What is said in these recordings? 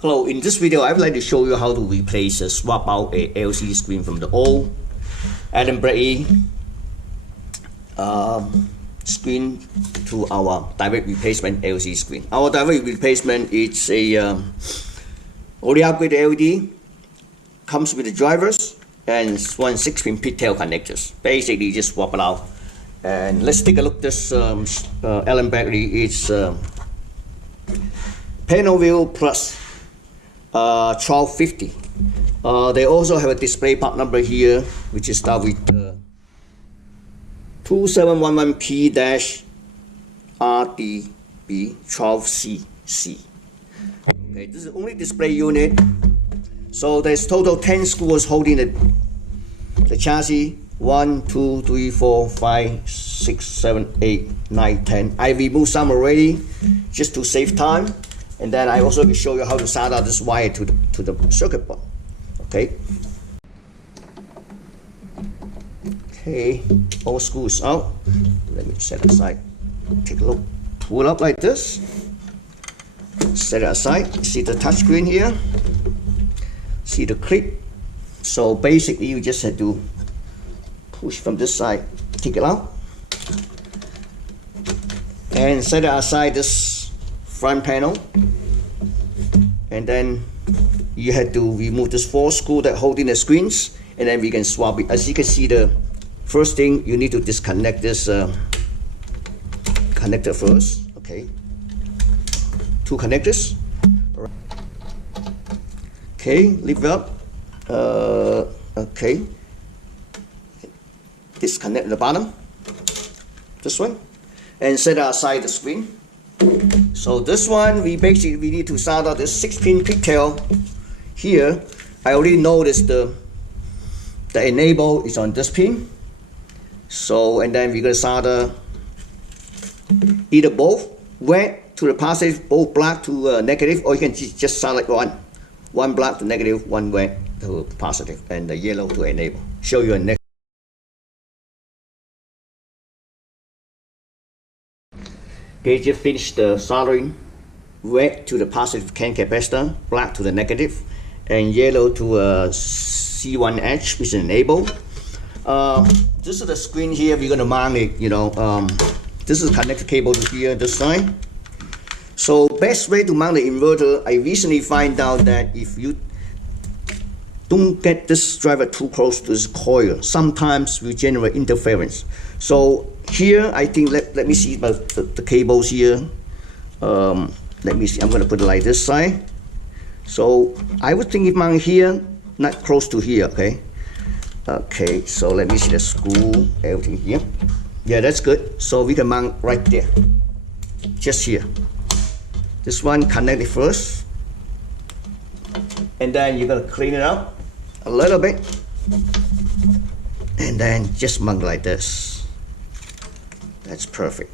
Hello, in this video I would like to show you how to replace swap out a LCD screen from the old Adam Bradley screen to our direct replacement LCD screen. Our direct replacement is a already upgraded LED, comes with the drivers and one 6-pin pigtail connectors. Basically just swap it out. And let's take a look. This Adam Bradley is PanelView Plus 1250. They also have a display part number here, which is start with 2711P-RDB12C. Okay, this is the only display unit. So there's total 10 screws holding the chassis. 1, 2, 3, 4, 5, 6, 7, 8, 9, 10. I removed some already just to save time. And then I also will show you how to solder this wire to the circuit board. Okay. Okay, all screws out. Let me set it aside. Take a look. Pull up like this. Set it aside. See the touch screen here? See the clip? So basically you just have to push from this side, take it out, and set it aside this front panel. And then you have to remove this 4 screw that holding the screens, and then we can swap it. As you can see, the first thing you need to disconnect this connector first. Okay, 2 connectors. All right. Okay, lift it up. Okay, disconnect the bottom, this one, and set aside the screen. So this one, we need to solder this 6-pin pigtail here. I already noticed the enable is on this pin. So, and then we're gonna solder either both wet to the positive, both black to negative, or you can just solder one black to negative, one wet to positive, and the yellow to enable. Show you a next. Okay, just finished the soldering. Red to the positive can capacitor, black to the negative, and yellow to C1H, which is enable. This is the screen here. We're gonna mount it. This is connector cable to here, this side. So best way to mount the inverter, I recently find out that if you don't get this driver too close to this coil, sometimes we generate interference. So here, I think, let me see the cables here. Let me see, I'm gonna put it like this side. So I would think it mount here, not close to here, okay? Okay, so let me see the screw, everything here. Yeah, that's good. So we can mount right there, just here. This one connect it first. And then you're gonna clean it out a little bit. And then just mount like this. That's perfect.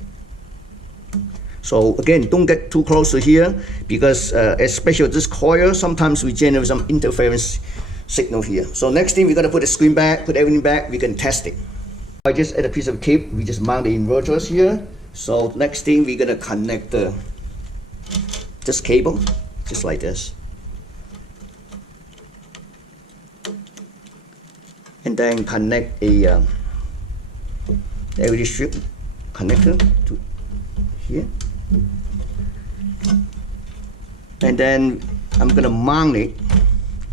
So again, don't get too close to here, because especially this coil, sometimes we generate some interference signal here. So next thing, we're gonna put the screen back, put everything back, we can test it. I just add a piece of tape, we just mount the inverters here. So next thing, we're gonna connect this cable, just like this. And then connect a LED strip connector to here. And then I'm gonna mount it.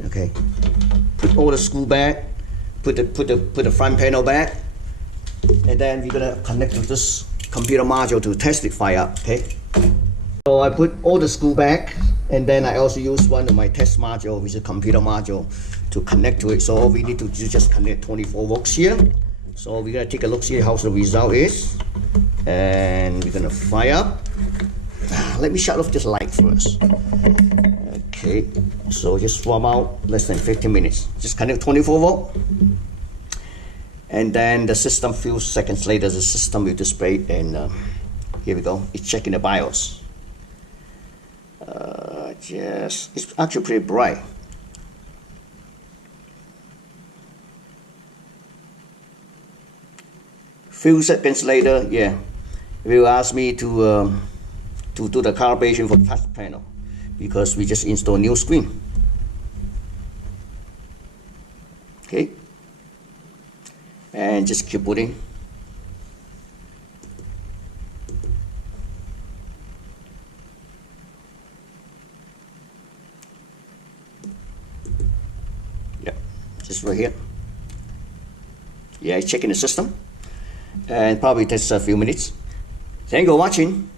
Okay. Put all the screw back, put the front panel back, and then we're gonna connect to this computer module to test it fire up. Okay. So I put all the screw back, and then I also use one of my test module, which is a computer module, to connect to it. So all we need to do is just connect 24 volts here. So we're gonna take a look, see how the result is, and we're gonna fire up. Let me shut off this light first. Okay, so just swap out less than 15 minutes. Just connect 24 volt, and then the system, few seconds later, the system will display, and here we go. It's checking the BIOS. It's actually pretty bright. Few seconds later, yeah, it will ask me to do the calibration for the touch panel. because we just install new screen. Okay, and just keep putting. Yeah, just right here. Yeah, checking the system, and probably takes a few minutes. Thank you for watching.